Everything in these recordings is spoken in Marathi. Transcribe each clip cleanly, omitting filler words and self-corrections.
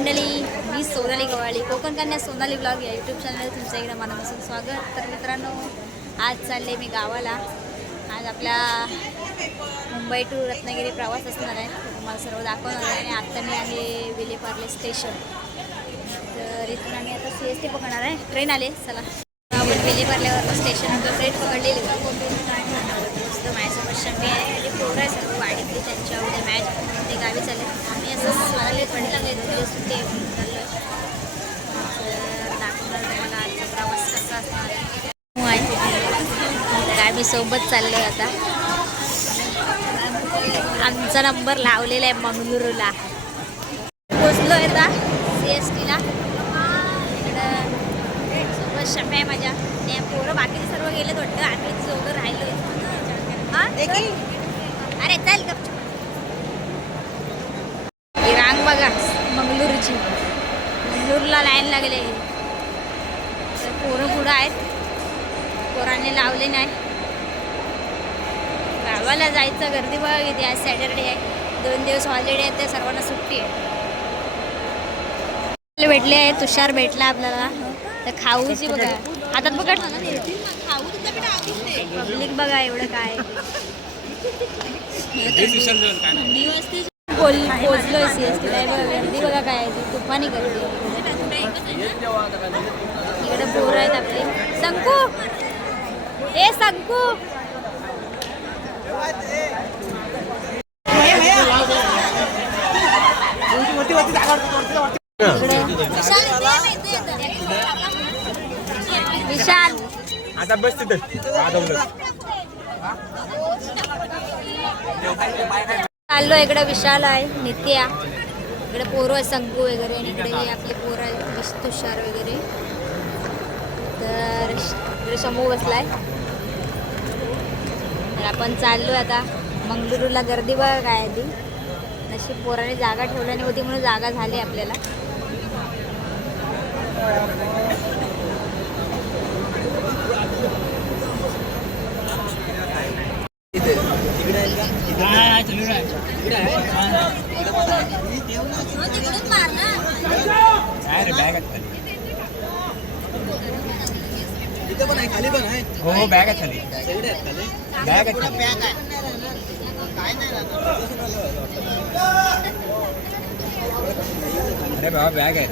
मंडळी, मी सोनाली गवाळी, कोकण कन्या सोनाली ब्लॉग या यूट्यूब चॅनलवर तुमचं एकदा मनापासून स्वागत. तर मित्रांनो, आज चालले मी गावाला. आज आपला मुंबई टू रत्नागिरी प्रवास असणार आहे, तुम्हाला सर्व दाखवणार आहे. आणि आत्ता मी आहे विलेपार्ले स्टेशन. तर इथून आम्ही आता CST पकडणार आहे. ट्रेन आले, चला आपण विलेपार्ल्यावर स्टेशन ट्रेन पकडलेली. मस्त माझ्यासोबत शम्मी आहे आणि पोरं आहे सर्व वाडीतली, त्यांच्या उद्या मॅच ते गावी चालले. आम्ही असं मला लेट लागले 2 दिवस सुट्टी आहे चाललो. तर दाखवणार मला आजचा प्रवास कसा असणार आहे. तर आम्ही सोबत चाललो आहे. आता आमचा नंबर लावलेला आहे मंगळुरूला. पोचलो आहे आता CSTला. इकडं सोबत शम्मी आहे माझ्या आणि पोरं बाकीचे सर्व गेलेत वाटतं. आम्ही दोघं राहिलो. हां अरे चल गप. ही रांग बघा मंगळूरची. मंगळूरला लाईन लागले. तर पोरं पुढं आहेत, पोरांनी लावले नाही. गावाला जायचं, गर्दी बघा किती. आज सॅटरडे आहे, 2 दिवस हॉलिडे आहे, त्या सर्वांना सुट्टी आहे. भेटले आहे, तुषार भेटला आपल्याला. तर खाऊची बघा हातात पकड. पब्लिक बघा एवढं काय. पोचलोय CSTला. बघा गर्दी बघा काय आहे, तुफानी गर्दी. इकडे पोरं आहेत आपले. संकू ए संकू. विशाल आता बस तिथे चाललो. इकडे विशाल आहे, नित्या, इकडे पोरं आहे संकू वगैरे, आणि इकडे आपले पोरं आहे तुषार वगैरे. तर इकडे शंभू बसलाय. तर आपण चाललो आता मंगळुरूला. गर्दी बघा काय ती. नशीब पोराने जागा ठेवल्याने होती म्हणून जागा झाली आपल्याला. हो बॅग आहे खाली. बॅग आहे खाली. अरे बाबा बॅग आहे.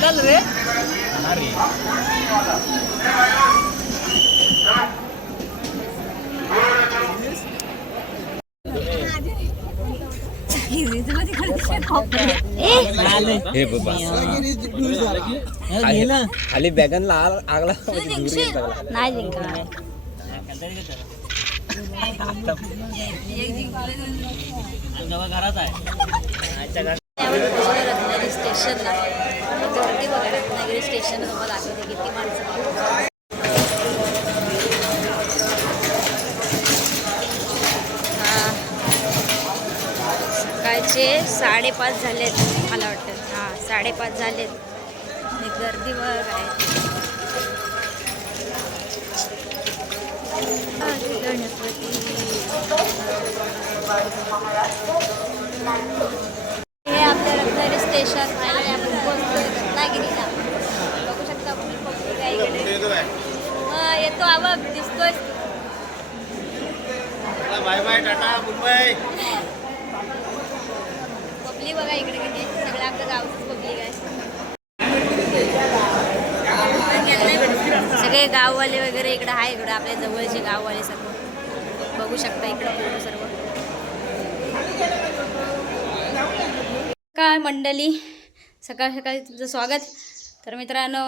चल रे. अरे हे बाबा खाली बॅगांना आगला नाही जिंकणार. रत्नागिरी स्टेशनला गर्दी बघा. रत्नागिरी स्टेशन तुम्हाला दाखवते किती माणसं. सकाळचे 5:30 झालेत मला वाटतं. हां 5:30 झालेत. गर्दी बघ आहे. गणपती हे आपल्या रत्नागिरी स्टेशन फायनली आपण पोहोचतोय रत्नागिरीला. बघू शकता आपण पब्लिक आहे इकडे. येतो आवाज दिसतोय. Bye bye tata Mumbai. Public बघा इकडे किती. सगळं आपलं गावचंच पब्लिक आहे. सगळे गाववाले वगैरे इकडे आहे. इकडे आपल्या जवळचे गाववाले सर्व बघू शकता इकडे सर्व. काय मंडळी, सकाळ सकाळी तुमचं स्वागत. तर मित्रांनो,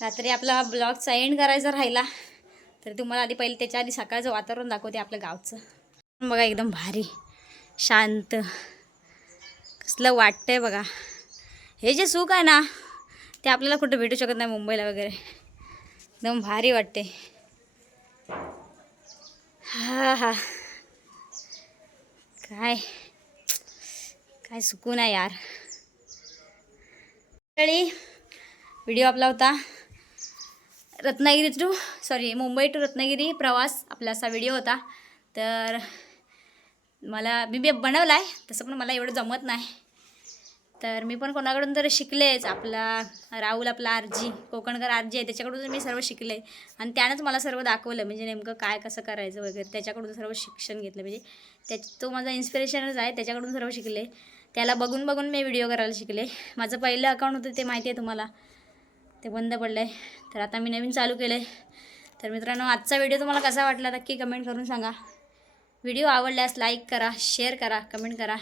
रात्री आपला ब्लॉगचा एंड करायचा राहिला. तर तुम्हाला आधी पहिले त्याच्या आधी सकाळचं वातावरण दाखवते आपल्या गावचं. बघा एकदम भारी शांत कसलं वाटतंय बघा. हे जे सुख आहे ना ते आपल्याला कुठं भेटू शकत नाही मुंबईला वगैरे. एकदम भारी वाटते. हा हा काय काय सुकून आहे यार. व्हिडिओ आपला होता मुंबई टू रत्नागिरी प्रवास आपला असा व्हिडिओ होता. तर मी बनवला आहे, तसं पण मला एवढं जमत नाही. तर मी पण कोणाकडून तर शिकलेच. राहुल आपला आरजी कोकणकर आरजी आहे, त्याच्याकडून मी सर्व शिकले आणि त्यानंच मला सर्व दाखवलं, म्हणजे नेमकं काय कसं करायचं वगैरे. त्याच्याकडून सर्व शिक्षण घेतलं, म्हणजे तो माझा इन्स्पिरेशनच आहे. त्याच्याकडून सर्व शिकले, त्याला बघून बघून मी व्हिडिओ करायला शिकले. माझं पहिलं अकाउंट होतं ते माहिती आहे तुम्हाला, ते बंद पडलं आहे. तर आता मी नवीन चालू केलं आहे. तर मित्रांनो, आजचा व्हिडिओ तुम्हाला कसा वाटला नक्की कमेंट करून सांगा. व्हिडिओ आवडल्यास लाईक करा, शेअर करा, कमेंट करा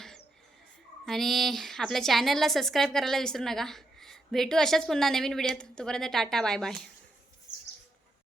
आणि आपल्या चॅनलला सबस्क्राईब करायला विसरू नका. भेटू अशाच पुन्हा नवीन व्हिडिओत. तोपर्यंत टाटा, बाय बाय.